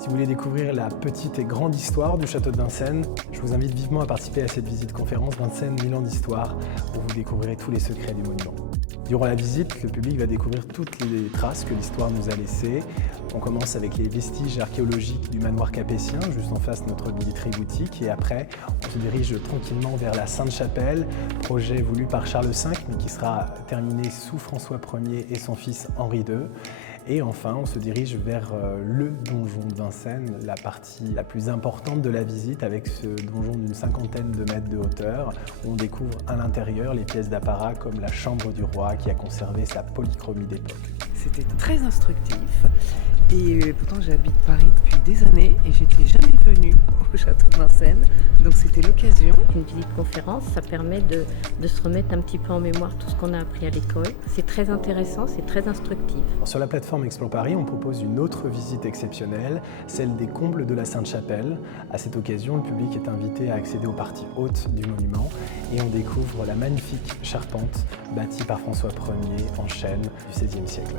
Si vous voulez découvrir la petite et grande histoire du château de Vincennes, je vous invite vivement à participer à cette visite conférence Vincennes 1000 ans d'histoire, où vous découvrirez tous les secrets du monument. Durant la visite, le public va découvrir toutes les traces que l'histoire nous a laissées. On commence avec les vestiges archéologiques du manoir capétien, juste en face de notre billetterie boutique. Et après, on se dirige tranquillement vers la Sainte-Chapelle, projet voulu par Charles V, mais qui sera terminé sous François Ier et son fils Henri II. Et enfin, on se dirige vers le donjon de Vincennes, la partie la plus importante de la visite, avec ce donjon d'une 50aine de mètres de hauteur, où on découvre à l'intérieur les pièces d'apparat comme la chambre du roi qui a conservé sa polychromie d'époque. C'était très instructif et pourtant j'habite Paris depuis des années et j'étais jamais venue au château de Vincennes, donc c'était l'occasion. Une visite conférence, ça permet de se remettre un petit peu en mémoire tout ce qu'on a appris à l'école. C'est très intéressant, c'est très instructif. Sur la plateforme Explore Paris, on propose une autre visite exceptionnelle, celle des combles de la Sainte-Chapelle. À cette occasion, le public est invité à accéder aux parties hautes du monument et on découvre la magnifique charpente bâtie par François Ier en chêne du XVIe siècle.